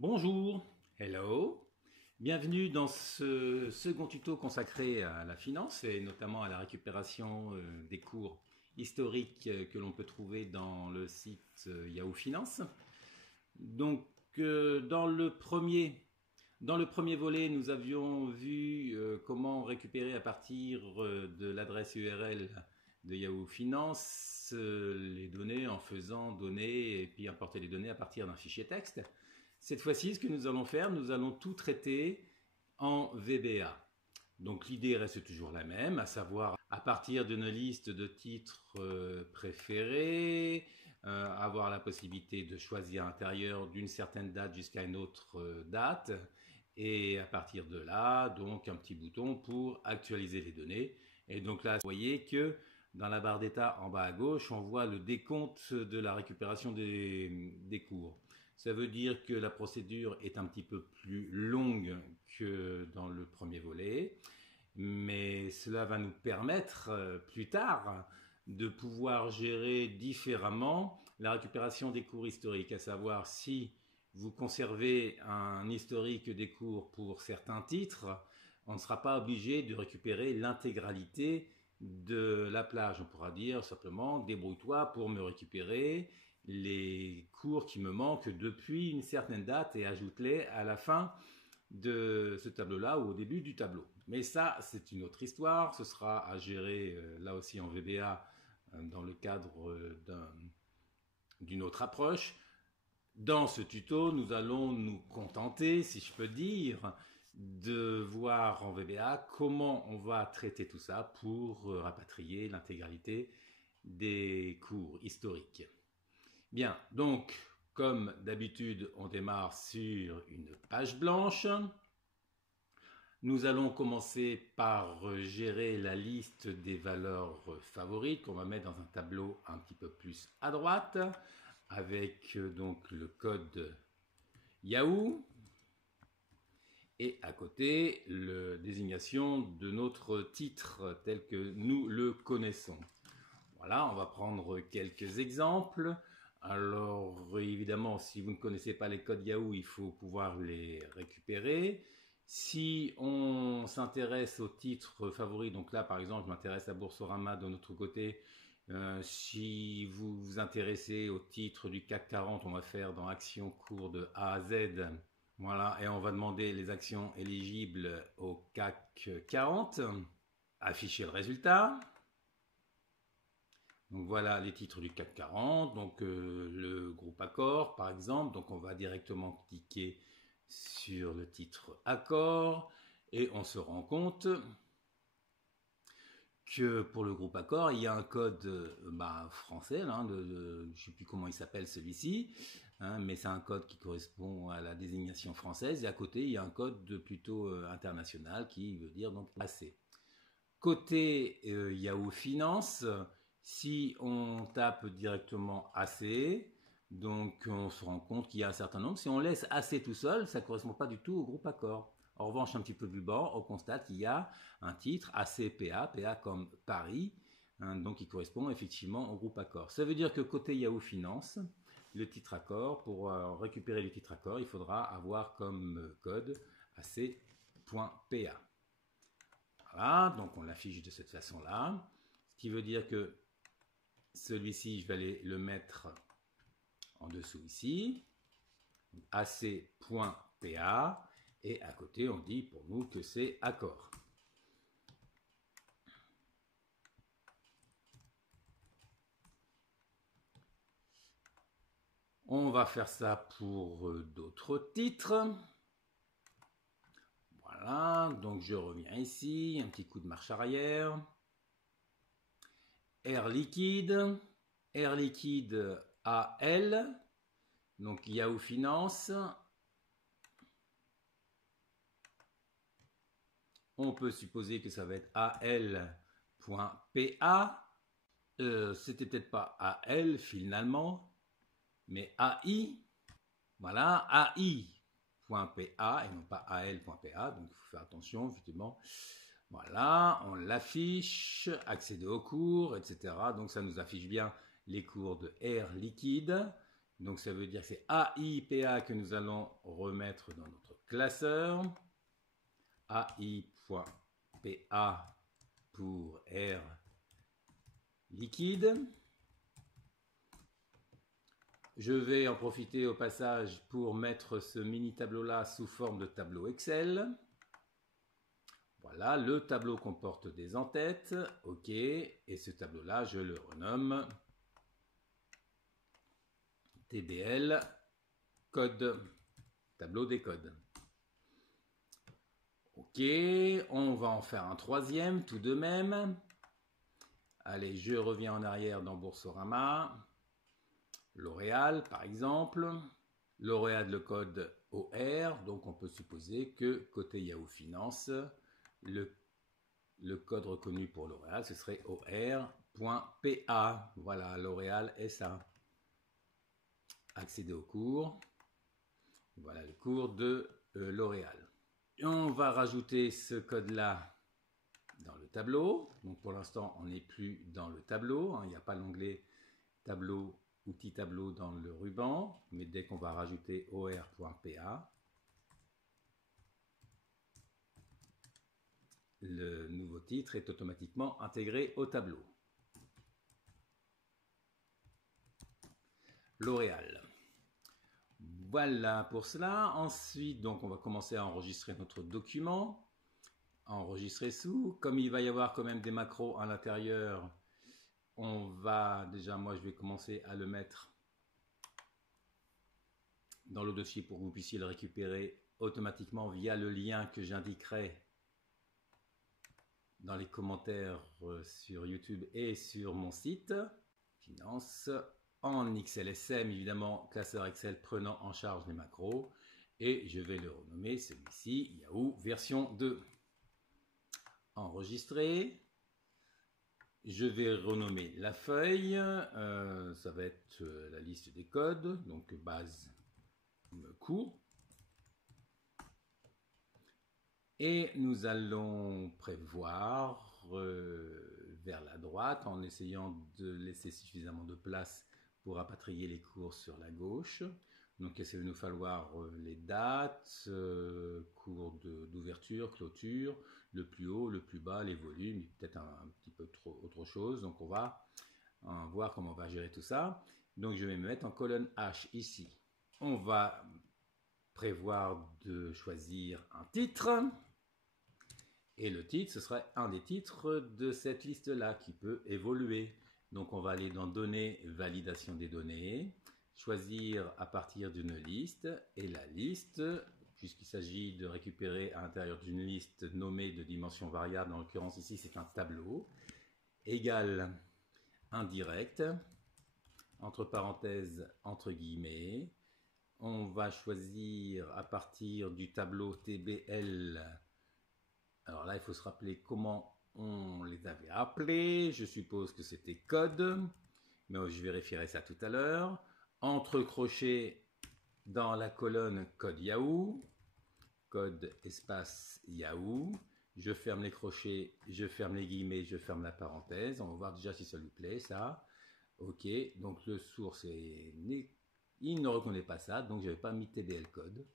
Bonjour, hello, bienvenue dans ce second tuto consacré à la finance et notamment à la récupération des cours historiques que l'on peut trouver dans le site Yahoo Finance. Donc dans le premier volet, nous avions vu comment récupérer à partir de l'adresse URL de Yahoo Finance les données en faisant donner et puis importer les données à partir d'un fichier texte. Cette fois-ci, ce que nous allons faire, nous allons tout traiter en VBA. Donc l'idée reste toujours la même, à savoir à partir d'une liste de titres préférés, avoir la possibilité de choisir à l'intérieur d'une certaine date jusqu'à une autre date, et à partir de là, donc un petit bouton pour actualiser les données. Et donc là, vous voyez que dans la barre d'état en bas à gauche, on voit le décompte de la récupération des cours. Ça veut dire que la procédure est un petit peu plus longue que dans le premier volet, mais cela va nous permettre plus tard de pouvoir gérer différemment la récupération des cours historiques, à savoir si vous conservez un historique des cours pour certains titres, on ne sera pas obligé de récupérer l'intégralité de la plage. On pourra dire simplement débrouille-toi pour me récupérer les cours qui me manquent depuis une certaine date et ajoute-les à la fin de ce tableau-là ou au début du tableau. Mais ça, c'est une autre histoire. Ce sera à gérer là aussi en VBA dans le cadre d'une autre approche. Dans ce tuto, nous allons nous contenter, si je peux dire, de voir en VBA comment on va traiter tout ça pour rapatrier l'intégralité des cours historiques. Bien, donc, comme d'habitude, on démarre sur une page blanche. Nous allons commencer par gérer la liste des valeurs favorites qu'on va mettre dans un tableau un petit peu plus à droite, avec donc le code Yahoo et à côté la désignation de notre titre tel que nous le connaissons. Voilà, on va prendre quelques exemples. Alors évidemment, si vous ne connaissez pas les codes Yahoo, il faut pouvoir les récupérer. Si on s'intéresse au titre favori, donc là par exemple je m'intéresse à Boursorama de notre côté, si vous vous intéressez au titre du CAC 40, on va faire dans Actions cours de A à Z. Voilà, et on va demander les actions éligibles au CAC 40. Afficher le résultat. Donc voilà les titres du CAC 40, donc le groupe Accor par exemple, donc on va directement cliquer sur le titre Accor et on se rend compte que pour le groupe Accor, il y a un code français, hein, je ne sais plus comment il s'appelle celui-ci, hein, mais c'est un code qui correspond à la désignation française et à côté il y a un code plutôt international qui veut dire donc AC. Côté Yahoo Finance, si on tape directement AC, donc on se rend compte qu'il y a un certain nombre. Si on laisse AC tout seul, ça ne correspond pas du tout au groupe Accor. En revanche, un petit peu plus bas, on constate qu'il y a un titre ACPA, PA comme Paris, hein, donc qui correspond effectivement au groupe Accor. Ça veut dire que côté Yahoo Finance, le titre Accor, pour récupérer le titre Accor, il faudra avoir comme code AC.PA. Voilà, donc on l'affiche de cette façon-là. Ce qui veut dire que celui-ci, je vais aller le mettre en dessous ici. AC.PA. Et à côté, on dit pour nous que c'est Accor. On va faire ça pour d'autres titres. Voilà, donc je reviens ici, un petit coup de marche arrière. Air Liquide AL, donc Yahoo Finance. On peut supposer que ça va être AL.PA. C'était peut-être pas AL finalement, mais AI. Voilà, AI.PA et non pas AL.PA. Donc il faut faire attention, justement. Voilà, on l'affiche, accéder aux cours, etc. Donc ça nous affiche bien les cours de Air Liquide Donc ça veut dire que c'est AIPA que nous allons remettre dans notre classeur. AI.PA pour air liquide. Je vais en profiter au passage pour mettre ce mini tableau là sous forme de tableau Excel. Voilà, le tableau comporte des en-têtes. OK, et ce tableau là, je le renomme TBL code, tableau des codes. OK, on va en faire un troisième tout de même. Allez, je reviens en arrière dans Boursorama. L'Oréal, par exemple. L'Oréal, le code OR. Donc, on peut supposer que côté Yahoo Finance, le code reconnu pour L'Oréal, ce serait OR.PA. Voilà, L'Oréal SA. Accéder au cours. Voilà le cours de L'Oréal. On va rajouter ce code-là dans le tableau. Donc pour l'instant, on n'est plus dans le tableau. Il n'y a pas l'onglet tableau, outil tableau dans le ruban. Mais dès qu'on va rajouter OR.PA, le nouveau titre est automatiquement intégré au tableau. L'Oréal. Voilà pour cela. Ensuite, donc, on va commencer à enregistrer notre document. Enregistrer sous. Comme il va y avoir quand même des macros à l'intérieur, on va déjà, moi je vais commencer à le mettre dans le dossier pour que vous puissiez le récupérer automatiquement via le lien que j'indiquerai dans les commentaires sur YouTube et sur mon site. Finance en XLSM, évidemment, classeur Excel prenant en charge les macros. Et je vais le renommer celui-ci, Yahoo version 2. Enregistrer. Je vais renommer la feuille. Ça va être la liste des codes. Donc base cours. Et nous allons prévoir vers la droite en essayant de laisser suffisamment de place pour rapatrier les cours sur la gauche. Donc il va nous falloir les dates, cours d'ouverture, clôture, le plus haut, le plus bas, les volumes, peut-être un petit peu autre chose. Donc on va voir comment on va gérer tout ça. Donc je vais me mettre en colonne H ici. On va prévoir de choisir un titre. Et le titre, ce serait un des titres de cette liste-là qui peut évoluer. Donc on va aller dans Données, validation des données, choisir à partir d'une liste. Et la liste, puisqu'il s'agit de récupérer à l'intérieur d'une liste nommée de dimension variable, en l'occurrence ici c'est un tableau, égale indirect, entre parenthèses, entre guillemets. On va choisir à partir du tableau TBL. Alors là, il faut se rappeler comment on les avait appelés. Je suppose que c'était code, mais je vérifierai ça tout à l'heure. Entre crochets dans la colonne code Yahoo, code espace Yahoo. Je ferme les crochets, je ferme les guillemets, je ferme la parenthèse. On va voir déjà si ça lui plaît, ça. Ok, donc le source il ne reconnaît pas ça, donc je n'avais pas mis TBL code.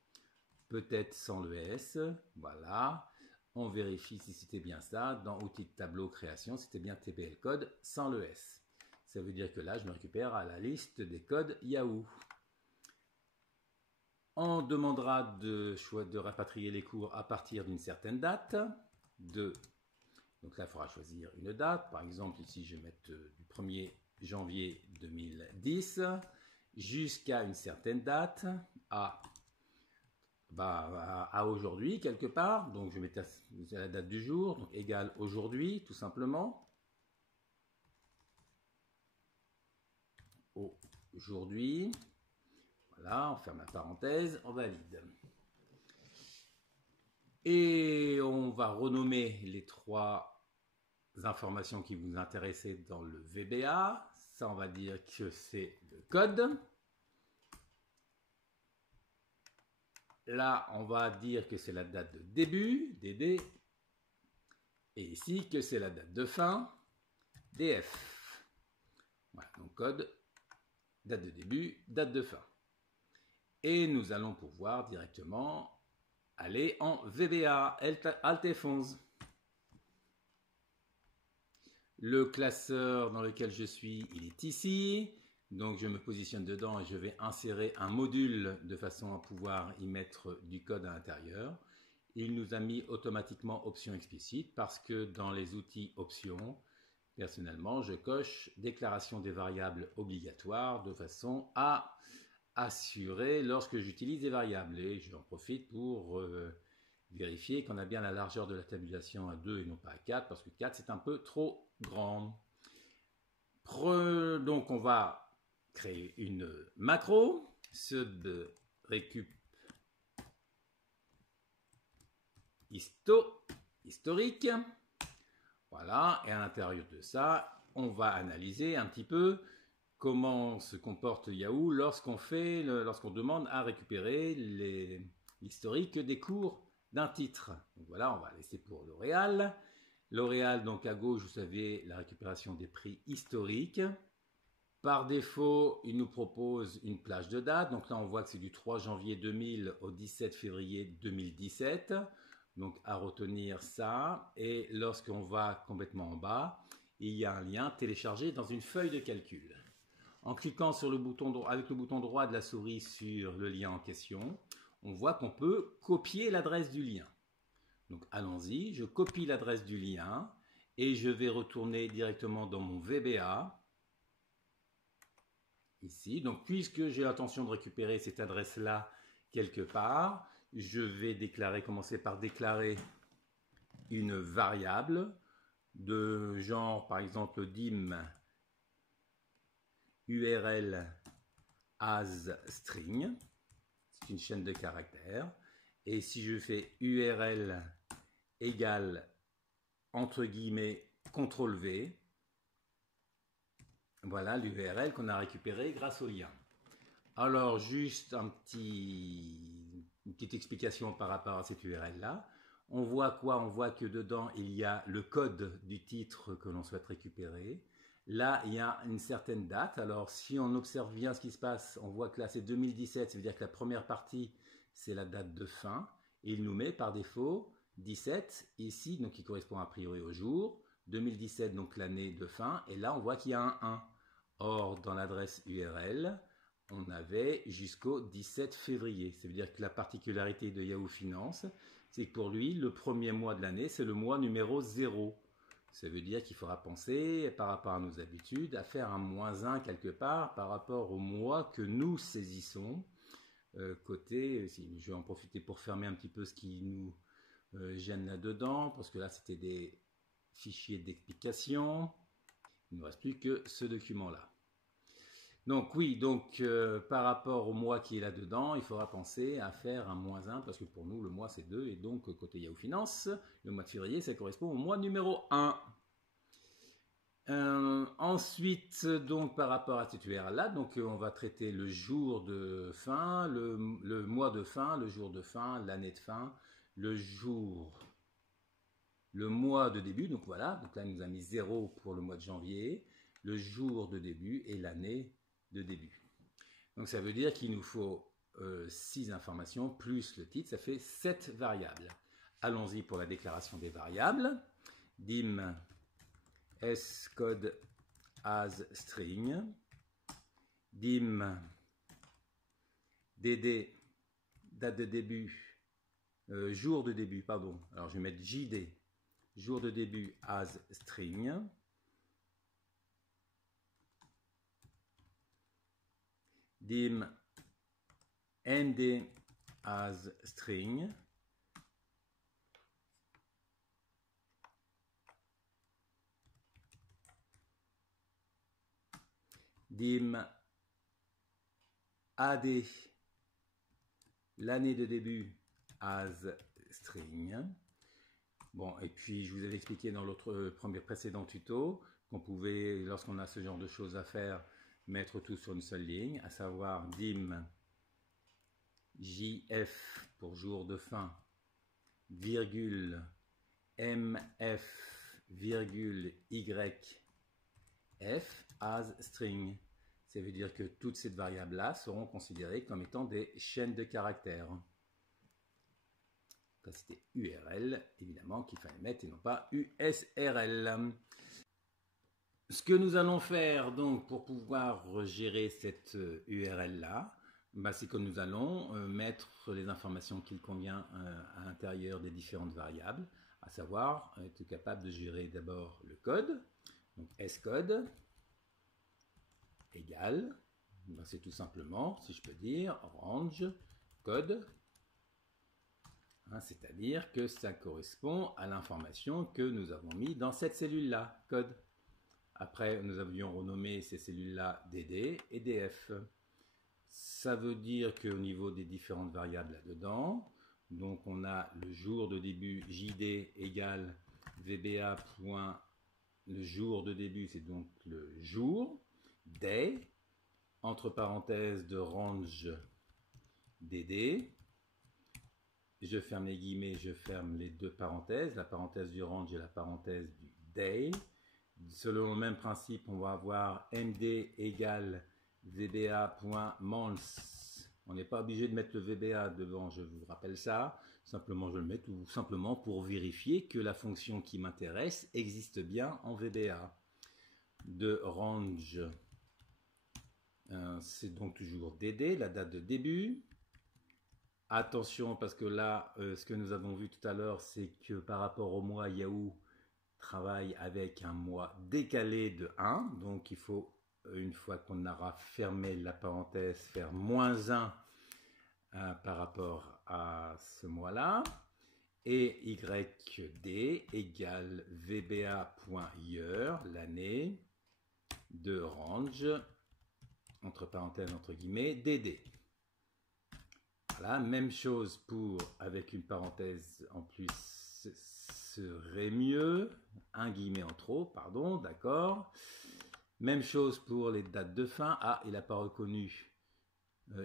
Peut-être sans le S, voilà. On vérifie si c'était bien ça. Dans outils de tableau création, c'était bien TBL code sans le S. Ça veut dire que là, je me récupère à la liste des codes Yahoo. On demandera de rapatrier les cours à partir d'une certaine date. Donc là, il faudra choisir une date. Par exemple, ici, je vais mettre du 1er janvier 2010 jusqu'à une certaine date, à aujourd'hui quelque part. Donc je vais mettre la date du jour, donc égale aujourd'hui tout simplement. Aujourd'hui. Voilà, on ferme la parenthèse, on valide. Et on va renommer les trois informations qui vous intéressaient dans le VBA. Ça, on va dire que c'est le code. Là, on va dire que c'est la date de début, DD. Et ici, que c'est la date de fin, DF. Voilà, donc code date de début, date de fin. Et nous allons pouvoir directement aller en VBA, Alt F11. Le classeur dans lequel je suis, il est ici. Donc je me positionne dedans et je vais insérer un module de façon à pouvoir y mettre du code à l'intérieur. Il nous a mis automatiquement option explicite parce que dans les outils options, personnellement, je coche déclaration des variables obligatoires de façon à assurer lorsque j'utilise des variables. Et j'en profite pour vérifier qu'on a bien la largeur de la tabulation à 2 et non pas à 4 parce que 4 c'est un peu trop grand. Donc on va créer une macro sub récup historique. Voilà, et à l'intérieur de ça, on va analyser un petit peu comment se comporte Yahoo lorsqu'on demande à récupérer l'historique des cours d'un titre. Donc voilà, on va laisser pour L'Oréal. L'Oréal, donc à gauche, vous savez, la récupération des prix historiques. Par défaut, il nous propose une plage de date. Donc là, on voit que c'est du 3 janvier 2000 au 17 février 2017. Donc à retenir ça. Et lorsqu'on va complètement en bas, il y a un lien téléchargé dans une feuille de calcul. En cliquant sur avec le bouton droit de la souris sur le lien en question, on voit qu'on peut copier l'adresse du lien. Donc allons-y, je copie l'adresse du lien et je vais retourner directement dans mon VBA. Ici, donc puisque j'ai l'intention de récupérer cette adresse-là quelque part, je vais commencer par déclarer une variable de genre, par exemple, dim URL as string, c'est une chaîne de caractères, et si je fais URL égale entre guillemets CTRL V, voilà l'URL qu'on a récupéré grâce au lien. Alors juste une petite explication par rapport à cette URL là. On voit quoi? On voit que dedans il y a le code du titre que l'on souhaite récupérer. Là, il y a une certaine date. Alors, si on observe bien ce qui se passe, on voit que là, c'est 2017. Ça veut dire que la première partie, c'est la date de fin. Et il nous met par défaut 17 ici, donc qui correspond a priori au jour. 2017, donc l'année de fin. Et là, on voit qu'il y a un 1. Or, dans l'adresse URL, on avait jusqu'au 17 février. Ça veut dire que la particularité de Yahoo Finance, c'est que pour lui, le premier mois de l'année, c'est le mois numéro 0. Ça veut dire qu'il faudra penser, par rapport à nos habitudes, à faire un -1 quelque part par rapport au mois que nous saisissons. Je vais en profiter pour fermer un petit peu ce qui nous gêne là-dedans, parce que là, c'était des fichiers d'explication. Il ne nous reste plus que ce document-là. Donc oui, par rapport au mois qui est là-dedans, il faudra penser à faire un -1 parce que pour nous, le mois c'est 2 et donc côté Yahoo Finance, le mois de février, ça correspond au mois numéro 1. Ensuite, donc par rapport à cette URL-là, donc on va traiter le jour de fin, le mois de fin, le jour de fin, l'année de fin, le mois de début, donc voilà, donc là il nous a mis 0 pour le mois de janvier, le jour de début et l'année de début. Donc ça veut dire qu'il nous faut 6 informations plus le titre, ça fait 7 variables. Allons-y pour la déclaration des variables. Dim scode as string, dim dd date de début, jour de début, pardon. Alors je vais mettre jd, jour de début as string. Dim nd as string. Dim ad l'année de début as string. Bon, et puis je vous avais expliqué dans l'autre précédent tuto qu'on pouvait, lorsqu'on a ce genre de choses à faire, mettre tout sur une seule ligne, à savoir dim jf pour jour de fin, virgule mf, virgule yf as string. Ça veut dire que toutes ces variables-là seront considérées comme étant des chaînes de caractères. Quand c'était URL, évidemment qu'il fallait mettre et non pas USRL. Ce que nous allons faire donc pour pouvoir gérer cette URL-là, c'est que nous allons mettre les informations qu'il convient à l'intérieur des différentes variables, à savoir être capable de gérer d'abord le code, donc scode égale, c'est tout simplement, si je peux dire, range code, c'est-à-dire que ça correspond à l'information que nous avons mis dans cette cellule-là, code. Après, nous avions renommé ces cellules-là DD et DF. Ça veut dire qu'au niveau des différentes variables là-dedans, donc on a le jour de début JD égale VBA. Le jour de début, c'est donc le jour, day, entre parenthèses de range DD. Je ferme les guillemets, je ferme les deux parenthèses, la parenthèse du range et la parenthèse du day. Selon le même principe, on va avoir MD égale VBA.mons. On n'est pas obligé de mettre le VBA devant, je vous rappelle ça. Simplement, je le mets tout simplement pour vérifier que la fonction qui m'intéresse existe bien en VBA. De range, c'est donc toujours DD, la date de début. Attention, parce que là, ce que nous avons vu tout à l'heure, c'est que par rapport au mois Yahoo, travaille avec un mois décalé de 1, donc il faut, une fois qu'on aura fermé la parenthèse, faire -1 par rapport à ce mois-là, et YD égale VBA.year, l'année, de range, entre parenthèses, entre guillemets, DD. Voilà, même chose pour, avec une parenthèse en plus, serait mieux, un guillemet en trop, pardon, d'accord. Même chose pour les dates de fin. Ah, il n'a pas reconnu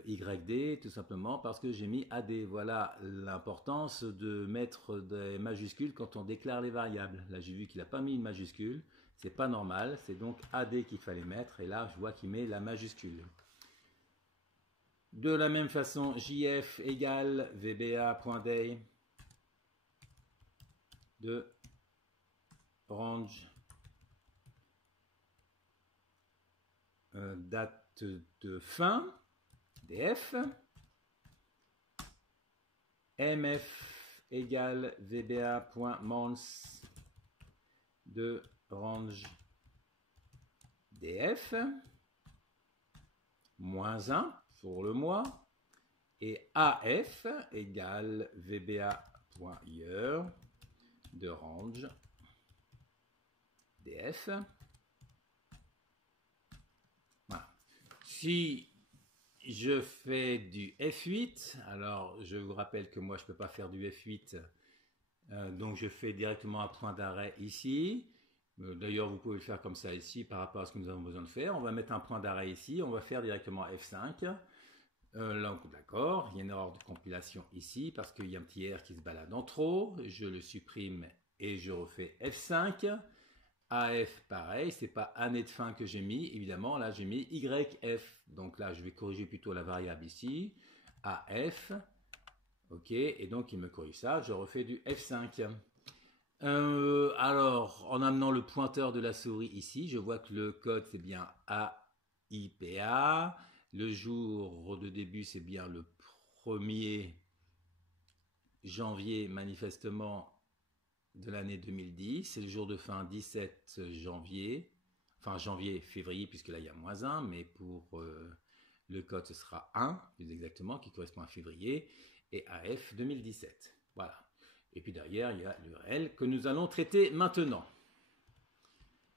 YD, tout simplement parce que j'ai mis AD. Voilà l'importance de mettre des majuscules quand on déclare les variables. Là, j'ai vu qu'il n'a pas mis une majuscule, c'est pas normal, c'est donc AD qu'il fallait mettre, et là, je vois qu'il met la majuscule. De la même façon, JF égale VBA.day de range date de fin DF, MF égale VBA.mons de range DF, -1 pour le mois, et AF égale VBA.year de range DF. Voilà. Si je fais du F8, alors je vous rappelle que moi je ne peux pas faire du F8, donc je fais directement un point d'arrêt ici. D'ailleurs, vous pouvez le faire comme ça ici par rapport à ce que nous avons besoin de faire. On va mettre un point d'arrêt ici, on va faire directement F5. Là, d'accord, il y a une erreur de compilation ici parce qu'il y a un petit R qui se balade en trop. Je le supprime et je refais F5. AF, pareil, c'est pas année de fin que j'ai mis, évidemment, là j'ai mis YF. Donc là, je vais corriger plutôt la variable ici. AF, ok, et donc il me corrige ça, je refais du F5. Alors, en amenant le pointeur de la souris ici, je vois que le code c'est bien AIPA. Le jour de début c'est bien le 1er janvier, manifestement, de l'année 2010. C'est le jour de fin 17 janvier. Enfin, février, puisque là il y a -1, mais pour le code ce sera 1, plus exactement, qui correspond à février, et AF 2017. Voilà. Et puis derrière, il y a l'URL que nous allons traiter maintenant.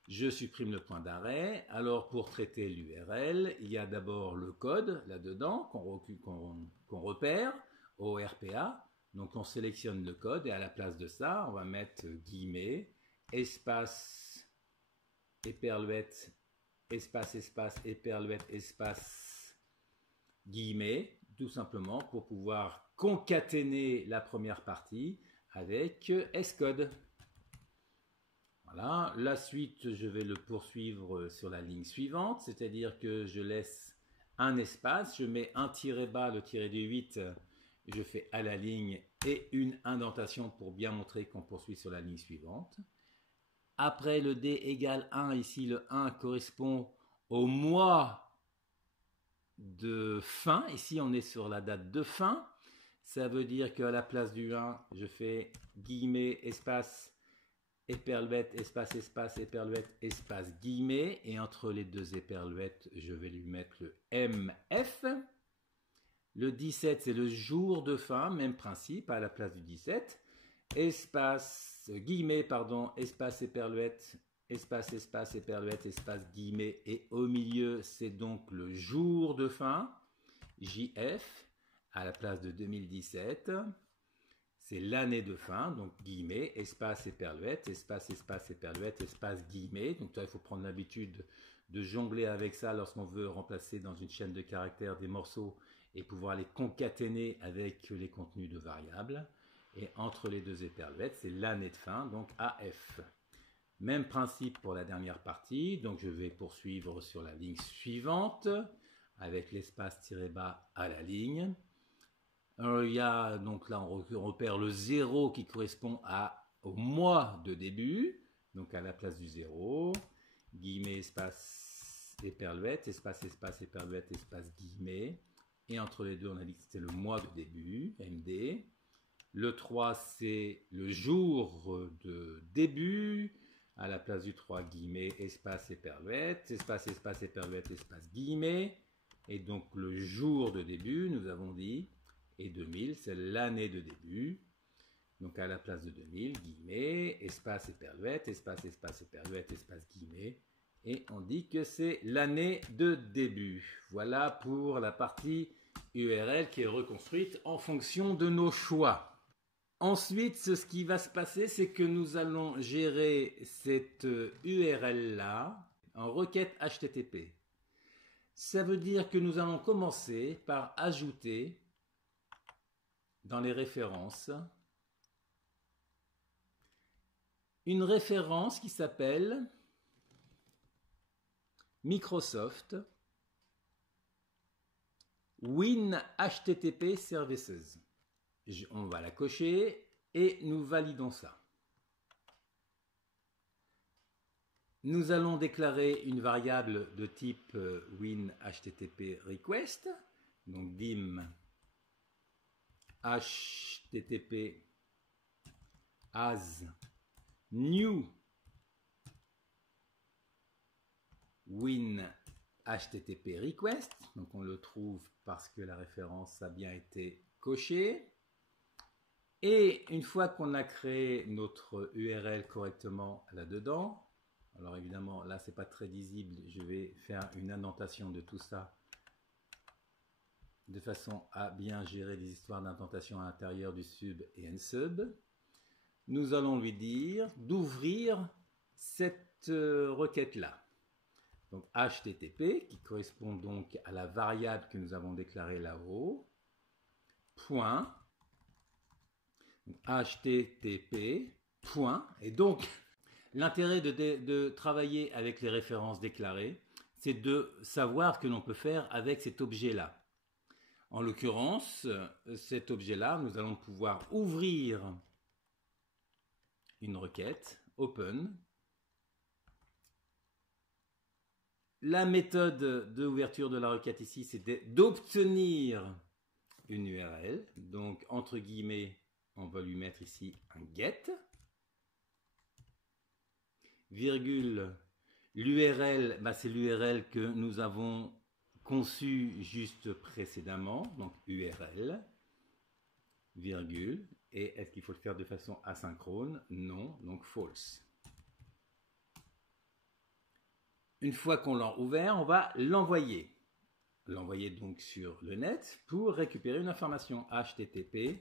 Je supprime le point d'arrêt. Alors, pour traiter l'URL, il y a d'abord le code là-dedans qu'on repère, ORPA. Donc, on sélectionne le code et à la place de ça, on va mettre guillemets, espace, éperluette, espace, espace, éperluette, espace, guillemets, tout simplement pour pouvoir concaténer la première partie avec scode. Voilà, la suite, je vais le poursuivre sur la ligne suivante, c'est-à-dire que je laisse un espace, je mets un tiret bas, le tiret du 8, je fais à la ligne et une indentation pour bien montrer qu'on poursuit sur la ligne suivante. Après le D égale 1, ici le 1 correspond au mois de fin, ici on est sur la date de fin, ça veut dire qu'à la place du 1, je fais guillemets, espace, éperluette, espace, espace, éperluette, espace, guillemets, et entre les deux éperluettes, je vais lui mettre le MF. Le 17, c'est le jour de fin, même principe, à la place du 17. Espace, guillemets, pardon, espace, éperluette, espace, espace, éperluette, espace, guillemets, et au milieu, c'est donc le jour de fin, JF, à la place de 2017. C'est l'année de fin, donc guillemets, espace, éperluette, espace, espace, éperluette, espace, guillemets. Donc là, il faut prendre l'habitude de jongler avec ça lorsqu'on veut remplacer dans une chaîne de caractères des morceaux et pouvoir les concaténer avec les contenus de variables. Et entre les deux éperluettes, c'est l'année de fin, donc AF. Même principe pour la dernière partie, donc je vais poursuivre sur la ligne suivante avec l'espace tiré bas à la ligne. Il y a donc là on repère le 0 qui correspond au mois de début, donc à la place du 0, guillemets, espace, éperluette, espace, espace, éperluette, espace, guillemets, et entre les deux on a dit que c'était le mois de début, MD. Le 3 c'est le jour de début, à la place du 3, guillemets, espace, éperluette, espace, espace, éperluette, espace, guillemets, et donc le jour de début, nous avons dit, et 2000, c'est l'année de début. Donc à la place de 2000, guillemets, espace, éperluette, espace, espace, éperluette, espace, guillemets. Et on dit que c'est l'année de début. Voilà pour la partie URL qui est reconstruite en fonction de nos choix. Ensuite, ce qui va se passer, c'est que nous allons gérer cette URL-là en requête HTTP. Ça veut dire que nous allons commencer par ajouter dans les références une référence qui s'appelle Microsoft Win HTTP Services. On va la cocher et nous validons ça. Nous allons déclarer une variable de type Win HTTP Request, donc dim HTTP as new win HTTP request. Donc on le trouve parce que la référence a bien été cochée. Et une fois qu'on a créé notre URL correctement là-dedans, alors évidemment là c'est pas très lisible, je vais faire une indentation de tout ça de façon à bien gérer les histoires d'indentation à l'intérieur du sub et nsub. Nous allons lui dire d'ouvrir cette requête-là. Donc HTTP, qui correspond donc à la variable que nous avons déclarée là-haut, point, HTTP, point, et donc l'intérêt de travailler avec les références déclarées, c'est de savoir ce que l'on peut faire avec cet objet-là. En l'occurrence, cet objet-là, nous allons pouvoir ouvrir une requête, open. La méthode d'ouverture de la requête ici, c'est d'obtenir une URL. Donc, entre guillemets, on va lui mettre ici un get. Virgule, l'URL, c'est l'URL que nous avons conçu juste précédemment, donc URL, virgule, et est-ce qu'il faut le faire de façon asynchrone? Non, donc false. Une fois qu'on l'a ouvert, on va l'envoyer. L'envoyer donc sur le net pour récupérer une information http://send.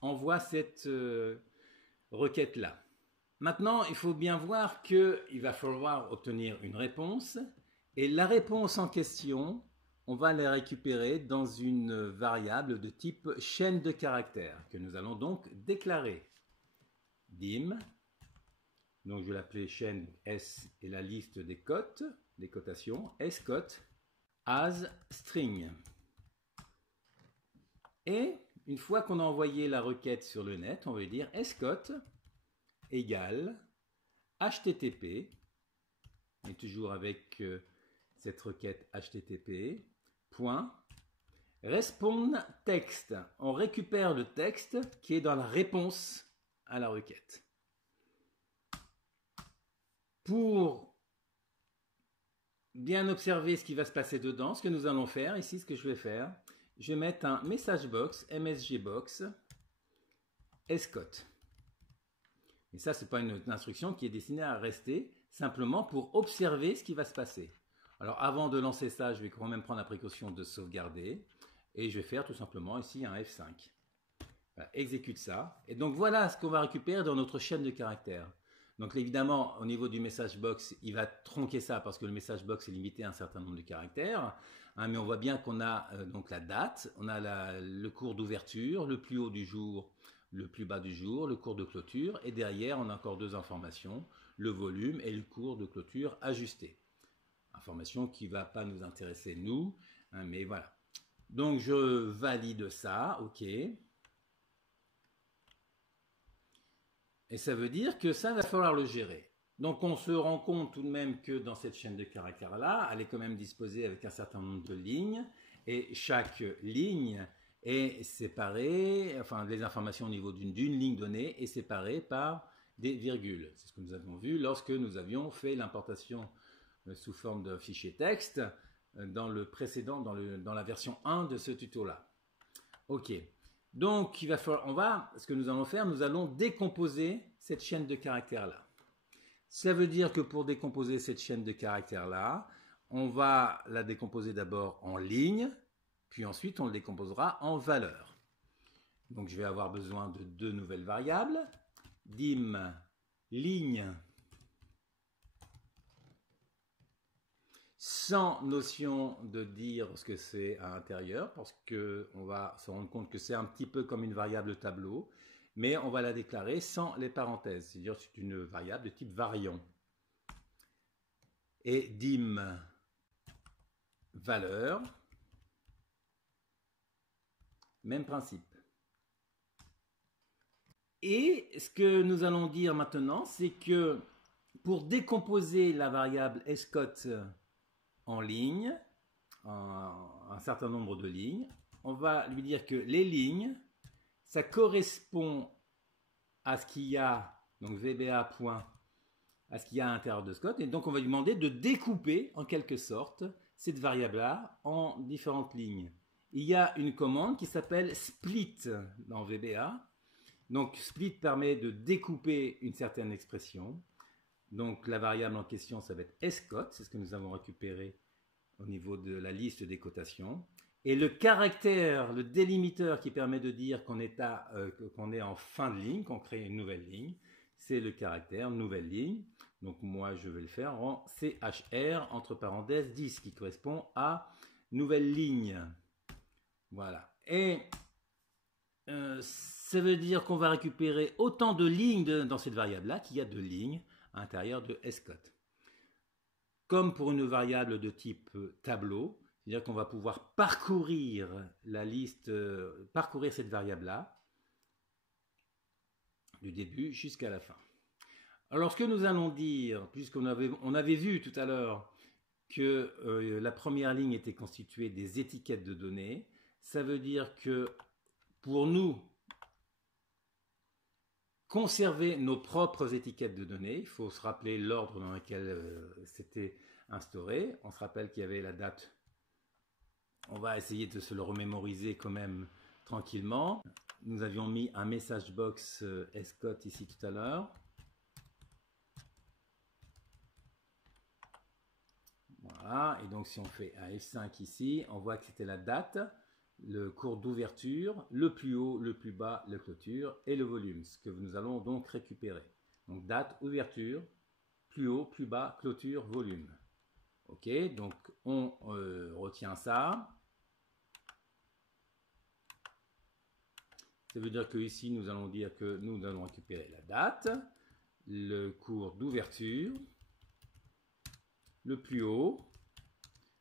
Envoie cette requête-là. Maintenant, il faut bien voir qu'il va falloir obtenir une réponse. Et la réponse en question, on va la récupérer dans une variable de type chaîne de caractères que nous allons donc déclarer. Dim Donc je vais l'appeler chaîne S et la liste des cotes, des cotations, scote as string. Et une fois qu'on a envoyé la requête sur le net, on va lui dire scote égale http, et toujours avec cette requête http, point, respond texte. On récupère le texte qui est dans la réponse à la requête. Pour bien observer ce qui va se passer dedans, ce que nous allons faire, ici ce que je vais faire, je vais mettre un message box, MSG box, scote. Et ça, ce n'est pas une instruction qui est destinée à rester, simplement pour observer ce qui va se passer. Alors avant de lancer ça, je vais quand même prendre la précaution de sauvegarder. Et je vais faire tout simplement ici un F5. Voilà, exécute ça. Et donc voilà ce qu'on va récupérer dans notre chaîne de caractères. Donc évidemment, au niveau du message box, il va tronquer ça parce que le message box est limité à un certain nombre de caractères. Hein, mais on voit bien qu'on a donc la date, on a le cours d'ouverture, le plus haut du jour, le plus bas du jour, le cours de clôture. Et derrière, on a encore deux informations, le volume et le cours de clôture ajusté. Information qui ne va pas nous intéresser nous, hein, mais voilà. Donc je valide ça, ok. Et ça veut dire que ça va falloir le gérer. Donc on se rend compte tout de même que dans cette chaîne de caractères-là, elle est quand même disposée avec un certain nombre de lignes. Et chaque ligne est séparée, enfin les informations au niveau d'une ligne donnée est séparée par des virgules. C'est ce que nous avons vu lorsque nous avions fait l'importation sous forme de fichier texte dans le précédent, dans la version 1 de ce tuto-là. Ok. Donc, il va falloir, ce que nous allons faire, nous allons décomposer cette chaîne de caractères-là. Ça veut dire que pour décomposer cette chaîne de caractères-là, on va la décomposer d'abord en lignes, puis ensuite on le décomposera en valeurs. Donc, je vais avoir besoin de deux nouvelles variables. Dim ligne sans notion de dire ce que c'est à l'intérieur, parce qu'on va se rendre compte que c'est un petit peu comme une variable tableau, mais on va la déclarer sans les parenthèses, c'est-à-dire c'est une variable de type variant. Et dim valeur, même principe. Et ce que nous allons dire maintenant, c'est que pour décomposer la variable scote en ligne, un certain nombre de lignes, on va lui dire que les lignes, ça correspond à ce qu'il y a, donc VBA point, à ce qu'il y a à l'intérieur de Scott, et donc on va lui demander de découper en quelque sorte cette variable-là en différentes lignes. Il y a une commande qui s'appelle split dans VBA. Donc split permet de découper une certaine expression. Donc la variable en question, ça va être scote, c'est ce que nous avons récupéré au niveau de la liste des cotations. Et le caractère, le délimiteur qui permet de dire qu'on est en fin de ligne, qu'on crée une nouvelle ligne, c'est le caractère nouvelle ligne. Donc moi, je vais le faire en CHR, entre parenthèses 10, qui correspond à nouvelle ligne. Voilà. Et ça veut dire qu'on va récupérer autant de lignes dans cette variable-là qu'il y a de lignes à l'intérieur de scote. Comme pour une variable de type tableau, c'est-à-dire qu'on va pouvoir parcourir la liste, parcourir cette variable-là du début jusqu'à la fin. Alors ce que nous allons dire, puisqu'on avait vu tout à l'heure que la première ligne était constituée des étiquettes de données, ça veut dire que pour nous conserver nos propres étiquettes de données, il faut se rappeler l'ordre dans lequel c'était instauré. On se rappelle qu'il y avait la date. On va essayer de se le remémoriser quand même tranquillement. Nous avions mis un message box scote ici tout à l'heure. Voilà, et donc si on fait un F5 ici, on voit que c'était la date, le cours d'ouverture, le plus haut, le plus bas, la clôture et le volume, ce que nous allons donc récupérer. Donc date, ouverture, plus haut, plus bas, clôture, volume. Ok, donc on retient ça. Ça veut dire que ici nous allons dire que nous allons récupérer la date, le cours d'ouverture, le plus haut,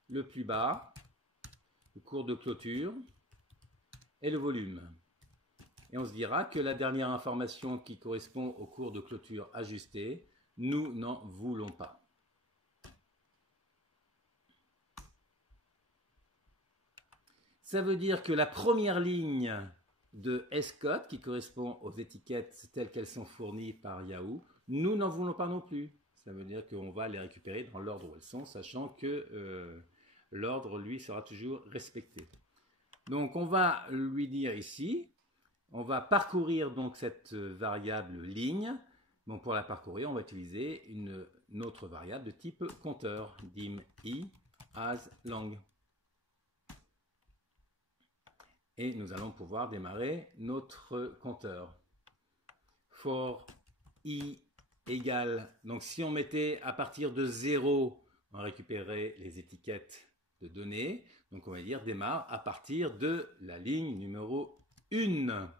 le plus bas, le cours de clôture et le volume. Et on se dira que la dernière information qui correspond au cours de clôture ajusté, nous n'en voulons pas. Ça veut dire que la première ligne de S-code qui correspond aux étiquettes telles qu'elles sont fournies par Yahoo, nous n'en voulons pas non plus. Ça veut dire qu'on va les récupérer dans l'ordre où elles sont, sachant que l'ordre, lui, sera toujours respecté. Donc, on va lui dire ici, on va parcourir donc cette variable ligne. Bon, pour la parcourir, on va utiliser une autre variable de type compteur, dim i as long. Et nous allons pouvoir démarrer notre compteur. For i égale, donc si on mettait à partir de 0, on récupérait les étiquettes de données. Donc on va dire démarre à partir de la ligne numéro 1,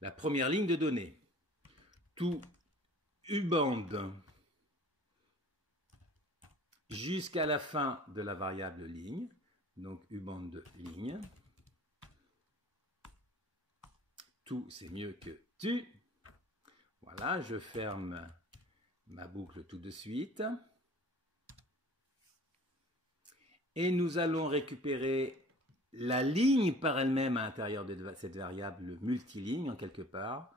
la première ligne de données. Tout uband jusqu'à la fin de la variable ligne, donc uband de ligne. Tout, c'est mieux que tu. Voilà, je ferme ma boucle tout de suite. Et nous allons récupérer la ligne par elle-même à l'intérieur de cette variable multiligne, en quelque part,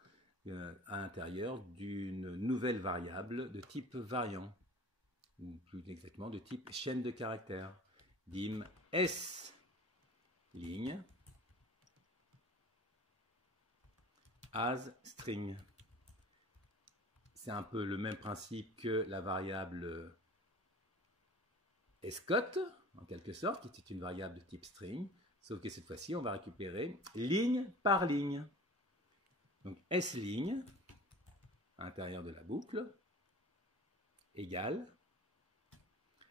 à l'intérieur d'une nouvelle variable de type variant, ou plus exactement de type chaîne de caractères. Dim S ligne as string. C'est un peu le même principe que la variable scot, en quelque sorte, qui était une variable de type string, sauf que cette fois-ci, on va récupérer ligne par ligne. Donc S ligne, à l'intérieur de la boucle, égale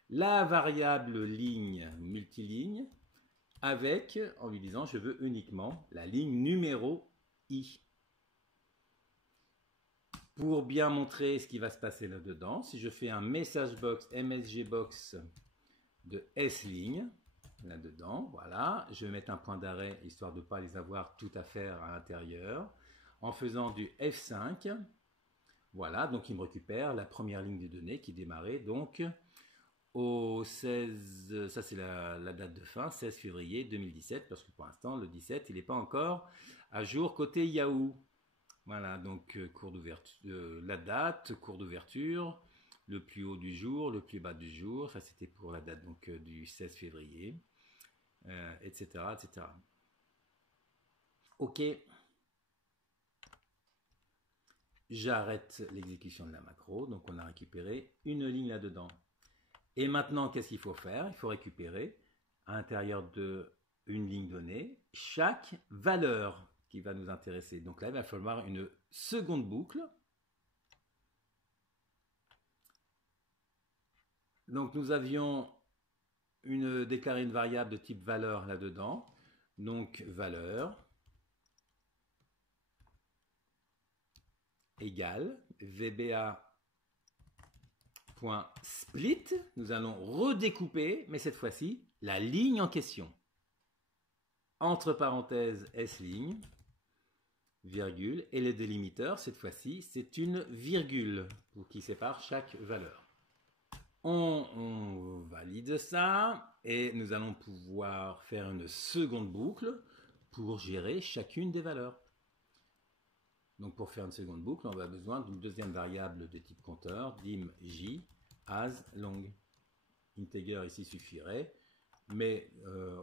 la variable ligne multiligne avec, en lui disant, je veux uniquement la ligne numéro i. Pour bien montrer ce qui va se passer là-dedans, si je fais un message box, MSG box de S-ligne, là-dedans, voilà, je vais mettre un point d'arrêt, histoire de ne pas les avoir tout à faire à l'intérieur, en faisant du F5, voilà, donc il me récupère la première ligne de données qui démarrait donc au 16, ça c'est la date de fin, 16 février 2017, parce que pour l'instant, le 17, il n'est pas encore à jour côté Yahoo. Voilà, donc cours d'ouverture, la date, cours d'ouverture, le plus haut du jour, le plus bas du jour, ça c'était pour la date donc du 16 février, etc., etc. Ok, j'arrête l'exécution de la macro, donc on a récupéré une ligne là-dedans. Et maintenant, qu'est-ce qu'il faut faire? Il faut récupérer à l'intérieur de une ligne donnée chaque valeur qui va nous intéresser. Donc là, il va falloir une seconde boucle. Donc nous avions déclaré une variable de type valeur là-dedans. Donc valeur égale VBA.split. Nous allons redécouper, mais cette fois-ci, la ligne en question. Entre parenthèses S-ligne, virgule, et le délimiteur, cette fois-ci, c'est une virgule qui sépare chaque valeur. On valide ça et nous allons pouvoir faire une seconde boucle pour gérer chacune des valeurs. Donc pour faire une seconde boucle, on va besoin d'une deuxième variable de type compteur, dim j as long. Integer ici suffirait, mais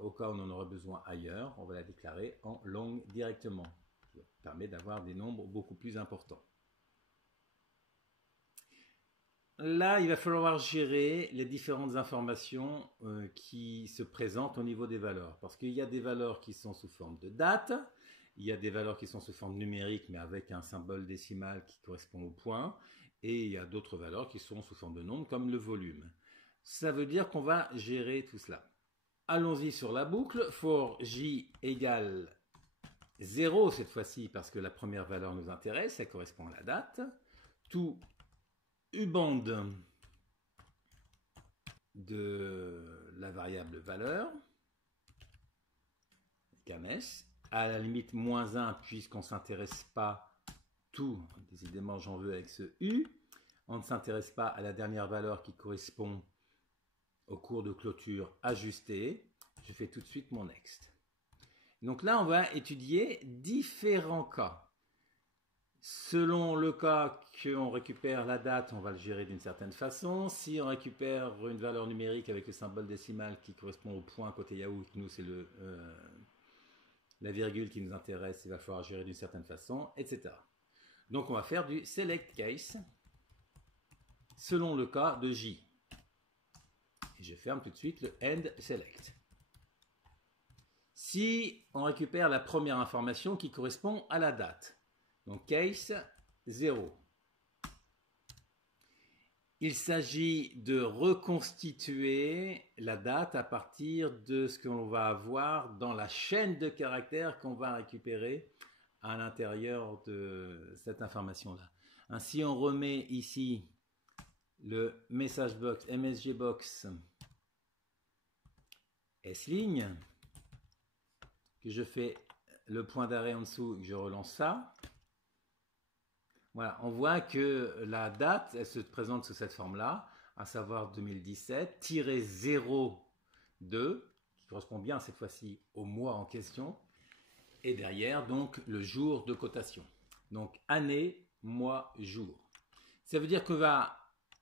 au cas où on en aurait besoin ailleurs, on va la déclarer en long directement. Ça permet d'avoir des nombres beaucoup plus importants. Là, il va falloir gérer les différentes informations qui se présentent au niveau des valeurs. Parce qu'il y a des valeurs qui sont sous forme de date, il y a des valeurs qui sont sous forme numérique, mais avec un symbole décimal qui correspond au point, et il y a d'autres valeurs qui sont sous forme de nombre, comme le volume. Ça veut dire qu'on va gérer tout cela. Allons-y sur la boucle. For j égale 0 cette fois-ci, parce que la première valeur nous intéresse, elle correspond à la date. Tout uband de la variable valeur, games, à la limite -1 puisqu'on ne s'intéresse pas tout, décidément j'en veux avec ce U, on ne s'intéresse pas à la dernière valeur qui correspond au cours de clôture ajusté. Je fais tout de suite mon next. Donc là, on va étudier différents cas. Selon le cas qu'on récupère la date, on va le gérer d'une certaine façon. Si on récupère une valeur numérique avec le symbole décimal qui correspond au point côté Yahoo, nous c'est la virgule qui nous intéresse, il va falloir gérer d'une certaine façon, etc. Donc on va faire du select case selon le cas de J. Et je ferme tout de suite le end select. Si on récupère la première information qui correspond à la date, donc case 0. Il s'agit de reconstituer la date à partir de ce qu'on va avoir dans la chaîne de caractères qu'on va récupérer à l'intérieur de cette information-là. Ainsi, on remet ici le message box, MSG box S-ligne, que je fais le point d'arrêt en dessous et que je relance ça. Voilà, on voit que la date, elle se présente sous cette forme-là, à savoir 2017-02, qui correspond bien cette fois-ci au mois en question, et derrière, donc, le jour de cotation. Donc, année, mois, jour. Ça veut dire que